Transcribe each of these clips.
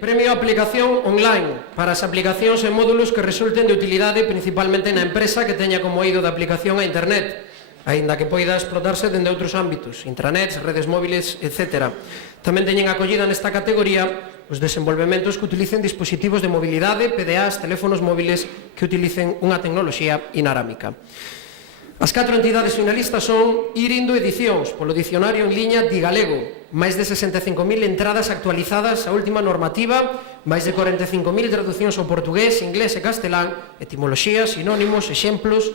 Premio Aplicación Online para as aplicacións e módulos que resulten de utilidade principalmente na empresa que teña como eido de aplicación a internet, aínda que poida explotarse dende outros ámbitos, intranets, redes móviles, etc. Tamén teñen acollida nesta categoría os desenvolvementos que utilicen dispositivos de mobilidade, PDAs, teléfonos móviles que utilicen unha tecnoloxía inarámica. As 4 entidades finalistas son Irindo Edicións, polo dicionario en liña Digalego, máis de 65.000 entradas actualizadas á última normativa, máis de 45.000 traducións ao portugués, inglés e castelán, etimoloxías, sinónimos, exemplos.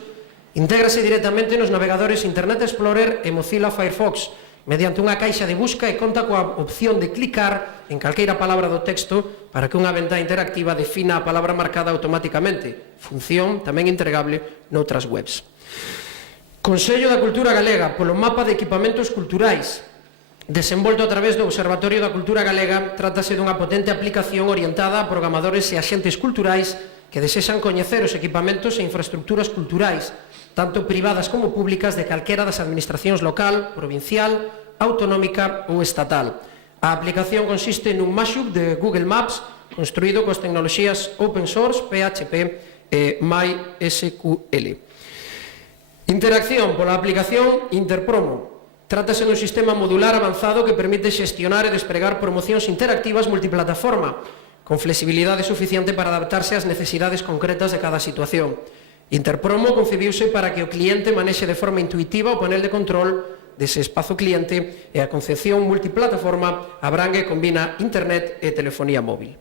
Intégrase directamente nos navegadores Internet Explorer e Mozilla Firefox, mediante unha caixa de busca e conta coa opción de clicar en calqueira palabra do texto para que unha ventá interactiva defina a palabra marcada automáticamente, función tamén entregable noutras webs. Consello da Cultura Galega, polo mapa de equipamentos culturais. Desenvolto a través do Observatorio da Cultura Galega, trátase dunha potente aplicación orientada a programadores e axentes culturais que desexan coñecer os equipamentos e infraestructuras culturais, tanto privadas como públicas de calquera das administracións local, provincial, autonómica ou estatal. A aplicación consiste nun mashup de Google Maps construído coas tecnoloxías Open Source, PHP e MySQL. Interacción pola aplicación Interpromo. Trátase dun sistema modular avanzado que permite xestionar e despregar promocións interactivas multiplataforma, con flexibilidade suficiente para adaptarse ás necesidades concretas de cada situación. Interpromo concibiuse para que o cliente manexe de forma intuitiva o panel de control dese espazo cliente e a concepción multiplataforma abrangue e combina internet e telefonía móvil.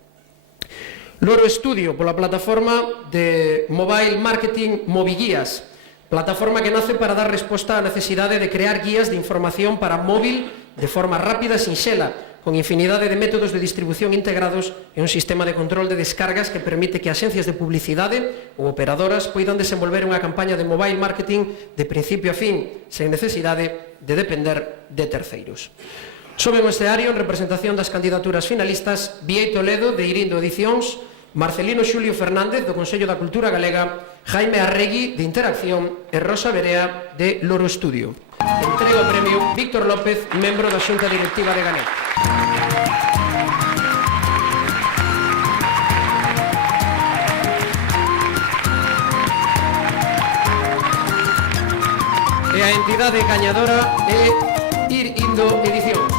Loro Studio, pola plataforma de mobile marketing Moviguías, plataforma que nace para dar resposta á necesidade de crear guías de información para móvil de forma rápida e sinxela, con infinidade de métodos de distribución integrados e un sistema de control de descargas que permite que agencias de publicidade ou operadoras poidan desenvolver unha campaña de mobile marketing de principio a fin, sen necesidade de depender de terceiros. Soben o escenario en representación das candidaturas finalistas Biei Toledo, de Irindo Edicións, Marcelino Xulio Fernández, do Consello da Cultura Galega, Jaime Arregui, de Interacción, e Rosa Berea, de Loro Studio. Entrega o premio Víctor López, membro da Xunta Directiva de Ganet. E a entidade gañadora é Irindo Edicións.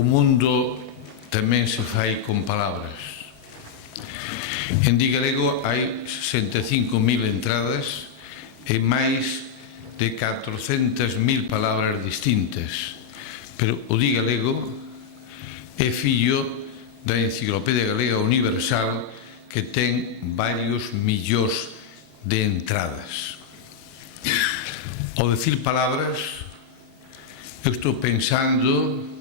O mundo tamén se fai con palabras. En Digalego hai 65.000 entradas e máis de 400.000 palabras distintas. Pero o Digalego é fillo da Enciclopedia Galega Universal que ten varios millóns de entradas. Ao decir palabras, eu estou pensando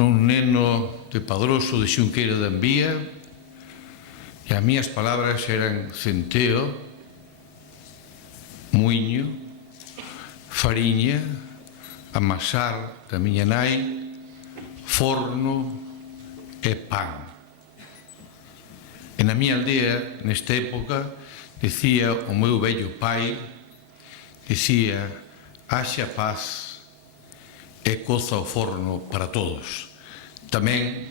nun neno de Padroso de Xunqueira de Ambía e as miñas palabras eran centeo, muiño, fariña, amasar da miña nai, forno e pan. E na miña aldea, nesta época, decía o meu vello pai, decía, haxa paz e coza o forno para todos. Tamén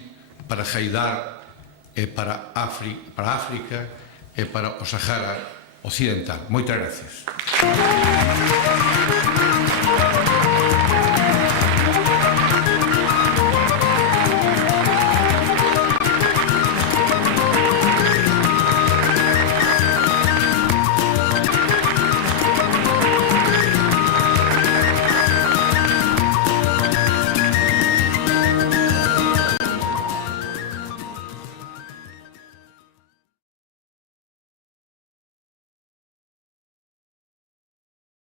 para Jaidar e para África e para o Sahara Occidental. Moitas gracias.